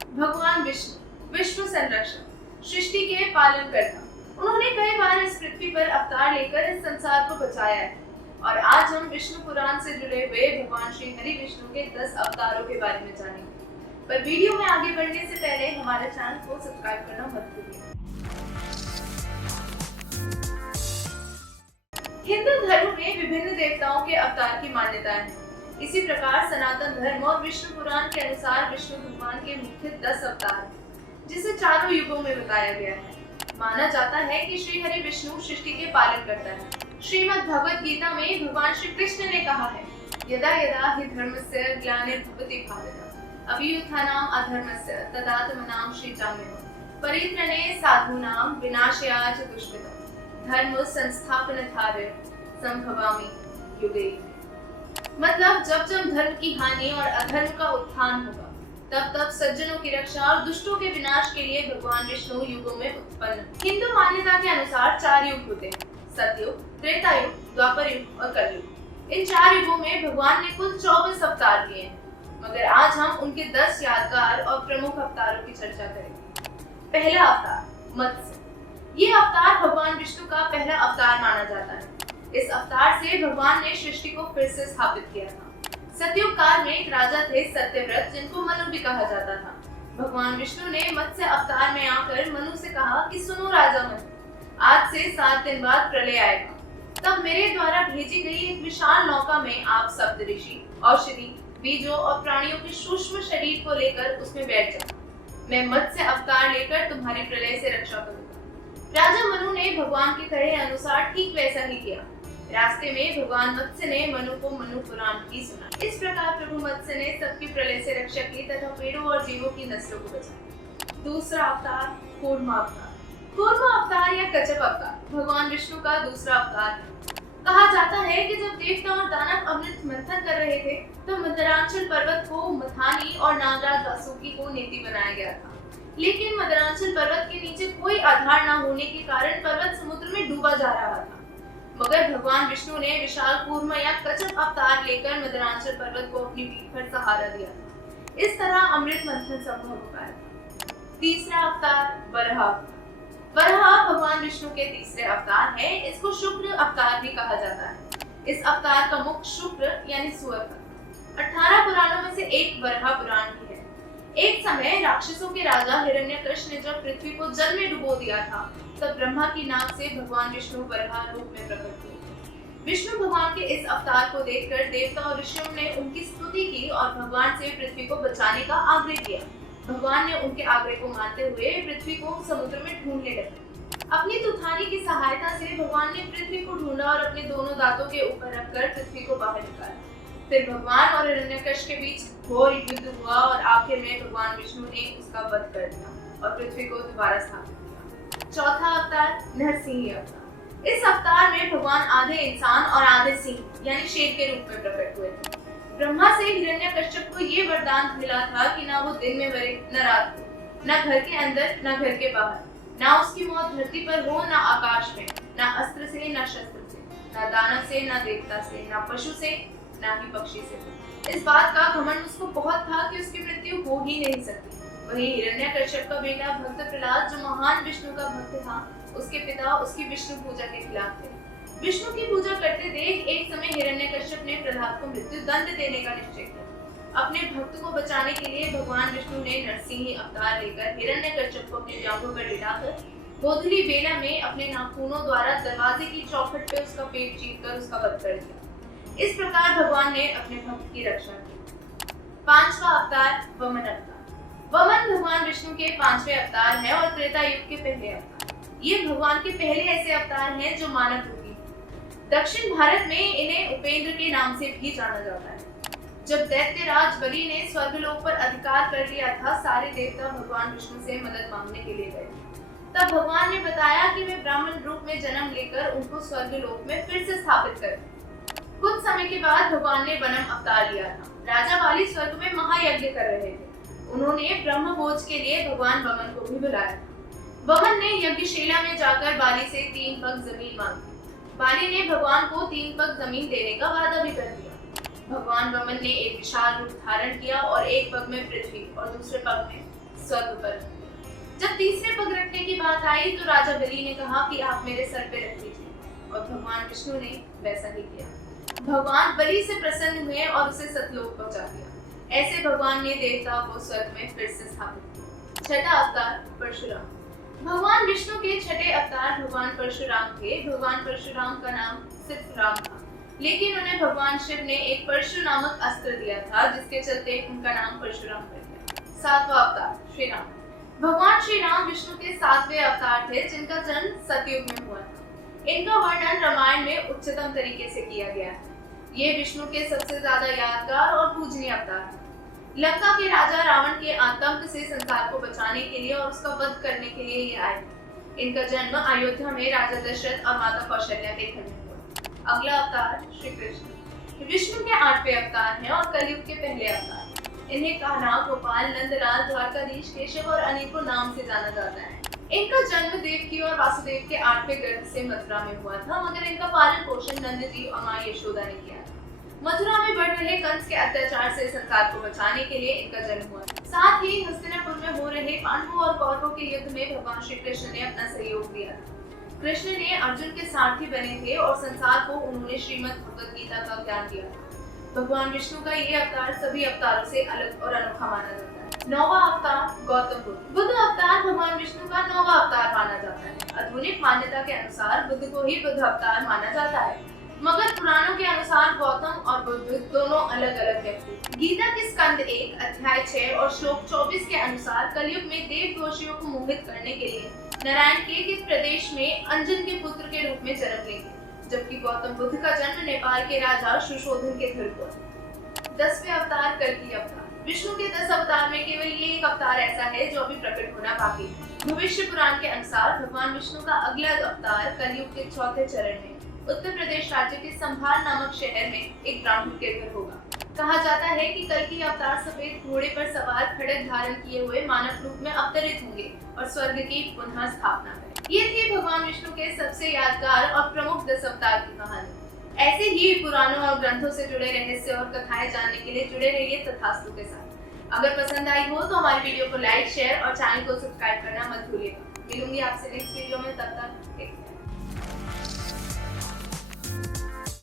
भगवान विष्णु विश्व संरक्षक, सृष्टि के पालन करता। उन्होंने कई बार इस पृथ्वी पर अवतार लेकर इस संसार को बचाया है। और आज हम विष्णु पुराण से जुड़े हुए भगवान श्री हरि विष्णु के 10 अवतारों के बारे में जानेंगे। पर वीडियो में आगे बढ़ने से पहले हमारे चैनल को सब्सक्राइब करना मत भूलिए। हिंदू धर्म में विभिन्न देवताओं के अवतार की मान्यता है। इसी प्रकार सनातन धर्म और विष्णु पुराण के अनुसार विष्णु भगवान के मुख्य 10 अवतार हैं, जिसे चारों युगों में बताया गया है। माना जाता है कि श्री हरि विष्णु सृष्टि के पालन करता है। श्रीमद् भगवद गीता में भगवान श्री कृष्ण ने कहा है, यदा यदा हि धर्मस्य ग्लानिर्भवति भारत अभ्युत्थानम् अधर्मस्य तदात्मनां सृजाम्यहम् परित्राणे साधूनां विनाशाय च दुष्कृतम् धर्म संस्थापनार्थाय संभवामि युगे। मतलब जब जब धर्म की हानि और अधर्म का उत्थान होगा, तब तब सज्जनों की रक्षा और दुष्टों के विनाश के लिए भगवान विष्णु युगों में उत्पन्न। हिंदू मान्यता के अनुसार 4 युग होते हैं, सतयुग, त्रेता युग, द्वापर युग और कलयुग। इन 4 युगों में भगवान ने कुल 24 अवतार लिए हैं, मगर आज हम उनके 10 यादगार और प्रमुख अवतारों की चर्चा करेंगे। पहला अवतार मत्स्य। ये अवतार भगवान विष्णु का पहला अवतार माना जाता है। इस अवतार से भगवान ने सृष्टि को फिर से स्थापित किया था। सतयुग काल में एक राजा थे सत्यव्रत, जिनको मनु भी कहा जाता था। भगवान विष्णु ने मत्स्य अवतार में आकर मनु से कहा कि सुनो राजा मनु, आज से 7 दिन बाद प्रलय आएगा। तब मेरे द्वारा भेजी गई एक विशाल नौका में आप सप्तऋषि, औषधि, बीजों और प्राणियों के सूक्ष्म शरीर को लेकर उसमें बैठ जाना। मैं मत्स्य अवतार लेकर तुम्हारी प्रलय से रक्षा करूंगा। राजा मनु ने भगवान के कहे अनुसार ठीक वैसा ही किया। रास्ते में भगवान मत्स्य ने मनु को मनु पुराण भी सुना। इस प्रकार प्रभु मत्स्य ने सबकी प्रलय से रक्षा की तथा पेड़ों और जीवों की नस्लों को बचाया। दूसरा अवतार कूर्म अवतार। कूर्म अवतार या कच्छप अवतार भगवान विष्णु का दूसरा अवतार है। कहा जाता है कि जब देवता और दानव अमृत मंथन कर रहे थे, तो मदरांचल पर्वत को मथानी और नागराज वासुकी को नेति बनाया गया था। लेकिन मदरांचल पर्वत के नीचे कोई आधार न होने के कारण पर्वत समुद्र में डूबा जा रहा था। मगर भगवान विष्णु ने विशाल कूर्म या कच्छप अवतार लेकर मदरांचल पर्वत को अपनी पीठ पर सहारा दिया था। इस तरह अमृत मंथन संभव हो पाया। तीसरा अवतार वराह अवतार। वराह भगवान विष्णु के तीसरे अवतार है। इसको शुक्र अवतार भी कहा जाता है। इस अवतार का मुख शुक्र यानी सूअर था। 18 पुराणों में से एक वराह पुराण भी है। एक समय राक्षसों के राजा हिरण्यकश्यप ने जब पृथ्वी को जल में डुबो दिया था, तब ब्रह्मा की नाक से भगवान विष्णु वराह रूप में प्रकट हुए। विष्णु भगवान के इस अवतार को देखकर देवता और ऋषियों ने उनकी स्तुति की और भगवान से पृथ्वी को बचाने का आग्रह किया। भगवान ने उनके आग्रह को मानते हुए पृथ्वी को समुद्र में ढूंढने लगे। अपनी तुथानी की सहायता से भगवान ने पृथ्वी को ढूंढा और अपने दोनों दांतों के ऊपर रखकर पृथ्वी को बाहर निकाला। फिर भगवान और हिरण्यकश्यप के बीच घोर युद्ध हुआ और आखिर में भगवान विष्णु ने उसका वध कर दिया और पृथ्वी को दोबारा स्थापित किया। चौथा अवतार नरसिंह अवतार। इस अवतार में भगवान आधे इंसान और आधे सिंह यानी शेर के रूप में प्रकट हुए थे। ब्रह्मा से हिरण्यकश्यप को ये वरदान मिला था कि ना वो दिन में मरे न रात को, न घर के अंदर न घर के बाहर, ना उसकी मौत धरती पर हो न आकाश में, ना अस्त्र से न शस्त्र से, न दानव से न देवता से, न पशु से ना ही पक्षी से। इस बात का घमंड उसको बहुत था कि उसकी मृत्यु हो ही नहीं सकती। वहीं हिरण्यकश्यप का बेटा भक्त प्रहलाद, जो महान विष्णु का भक्त था, उसके पिता उसकी विष्णु पूजा के खिलाफ थे। विष्णु की पूजा करते देख एक समय हिरण्यकश्यप ने प्रहलाद को मृत्यु दंड देने का निश्चय किया। अपने भक्त को बचाने के लिए भगवान विष्णु ने नरसिंह अवतार लेकर हिरण्यकश्यप को अपने जांघों पर लिटाकर गोधूली बेला में अपने नाखूनों द्वारा दरवाजे की चौखट पे उसका पेट चीरकर उसका वध कर दिया। इस प्रकार भगवान ने अपने भक्त की रक्षा की। 5वां अवतार वमन अवतार। वमन भगवान विष्णु के 5वें अवतार है और त्रेता युग के पहले अवतार। ये भगवान के पहले ऐसे अवतार हैं जो मानव रूपी हैं। दक्षिण भारत में इन्हें उपेंद्र के नाम से भी जाना जाता है। जब दैत्यराज बलि ने स्वर्गलोक पर अधिकार कर लिया था, सारे देवता भगवान विष्णु से मदद मांगने के लिए गए। तब भगवान ने बताया कि वे ब्राह्मण रूप में जन्म लेकर उनको स्वर्गलोक में फिर से स्थापित करें। कुछ समय के बाद भगवान ने वनम अवतार लिया था। राजा बाली स्वर्ग में महायज्ञ कर रहे थे। उन्होंने ब्रह्म भोज के लिए भगवान वमन को भी बुलाया था। वमन ने यज्ञशाला में जाकर बाली से 3 पग जमीन मांगी। बाली ने भगवान को 3 पग जमीन देने का वादा भी कर दिया। भगवान वमन ने एक विशाल रूप धारण किया और एक पग में पृथ्वी और दूसरे पग में स्वर्ग पर। जब तीसरे पग रखने की बात आई तो राजा बलि ने कहा कि आप मेरे सर पे रख लीजिए, और भगवान विष्णु ने वैसा ही किया। भगवान बलि से प्रसन्न हुए और उसे सतलोक पहुंचा दिया। ऐसे भगवान ने देवताओं को स्वर्ग में फिर से स्थापित किया। छठा अवतार परशुराम। भगवान विष्णु के छठे अवतार भगवान परशुराम थे। भगवान परशुराम का नाम सिर्फ राम था, लेकिन उन्हें भगवान शिव ने एक परशु नामक अस्त्र दिया था, जिसके चलते उनका नाम परशुराम पड़ गया। सातवां अवतार श्री राम। भगवान श्री राम विष्णु के सातवें अवतार थे, जिनका जन्म सतयुग में हुआ था। इनका वर्णन रामायण में उच्चतम तरीके से किया गया है। ये विष्णु के सबसे ज्यादा यादगार और पूजनीय अवतार हैं। लंका के राजा रावण के आतंक से संसार को बचाने के लिए और उसका वध करने के लिए ये आए थे। इनका जन्म अयोध्या में राजा दशरथ और माता कौशल्या के घर में हुआ। अगला अवतार श्री कृष्ण। विष्णु के 8वें अवतार हैं और कलयुग के पहले अवतार। इन्हें कान्हा, गोपाल, नंदलाल, द्वारकाधीश, केशव और अनेकों नाम से जाना जाता है। इनका जन्म देवकी और वासुदेव के 8वें गर्भ से मथुरा में हुआ था, मगर इनका पालन पोषण नंद जी और मां यशोदा ने किया था। मथुरा में बढ़ रहे कंस के अत्याचार से संसार को बचाने के लिए इनका जन्म हुआ। साथ ही हस्तिनापुर में हो रहे पांडवों और कौरवों के युद्ध में भगवान श्री कृष्ण ने अपना सहयोग दिया था। कृष्ण ने अर्जुन के सारथी बने थे और संसार को उन्होंने श्रीमद् भगवद गीता का ज्ञान दिया था। भगवान विष्णु का ये अवतार सभी अवतारों से अलग और अनोखा माना जाता है। 9वां अवतार गौतम बुद्ध। बुद्ध अवतार भगवान विष्णु का 9वां अवतार माना जाता है। आधुनिक मान्यता के अनुसार बुद्ध को ही बुद्ध अवतार माना जाता है, मगर पुराणों के अनुसार गौतम और बुद्ध दोनों अलग अलग व्यक्ति। गीता के स्कंद 1 अध्याय 6 और श्लोक 24 के अनुसार कलयुग में देवदोषियों को मोहित करने के लिए नारायण किस प्रदेश में अंजन के पुत्र के रूप में जन्म लेंगे, जबकि गौतम बुद्ध का जन्म नेपाल के राजा सुशोधन के घर हुआ। 10वें अवतार कल्कि अवतार। विष्णु के 10 अवतार में केवल ये एक अवतार ऐसा है जो अभी प्रकट होना बाकी है। भविष्य पुराण के अनुसार भगवान विष्णु का अगला अवतार कलयुग के 4थे चरण में उत्तर प्रदेश राज्य के संभाल नामक शहर में एक ब्राह्मण के घर होगा। कहा जाता है कि कल्कि अवतार सफेद घोड़े पर सवार खड्ग धारण किए हुए मानव रूप में अवतरित होंगे और स्वर्ग की पुनः स्थापना करेंगे। ये थी भगवान विष्णु के सबसे यादगार और प्रमुख 10 अवतार की कहानी। ऐसे ही पुराणों और ग्रंथों से जुड़े रहस्य और कथाएं जानने के लिए जुड़े रहिए तथास्तु के साथ। अगर पसंद आई हो तो हमारी वीडियो को लाइक, शेयर और चैनल को सब्सक्राइब करना मत भूलिएगा। मिलूंगी आपसे नेक्स्ट वीडियो में, तब तक